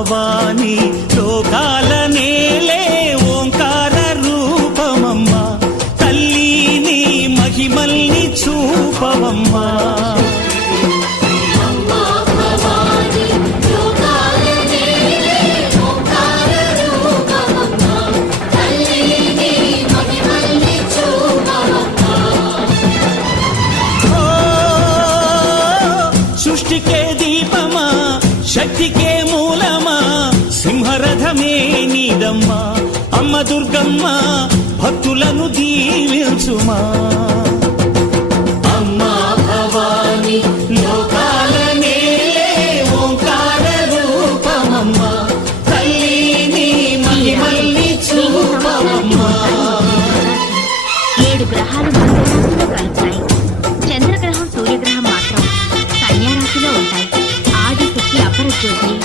భవాని లోకాల నేలే ఓంకార రూపమమ్మా తల్లి నీ మహిమల్ని చూపవమ్మా సృష్టికే దీపమా శక్తికే మూలమా సింహరథమే నీదమ్మా అమ్మ దుర్గమ్మ భక్తులను దీవించుమా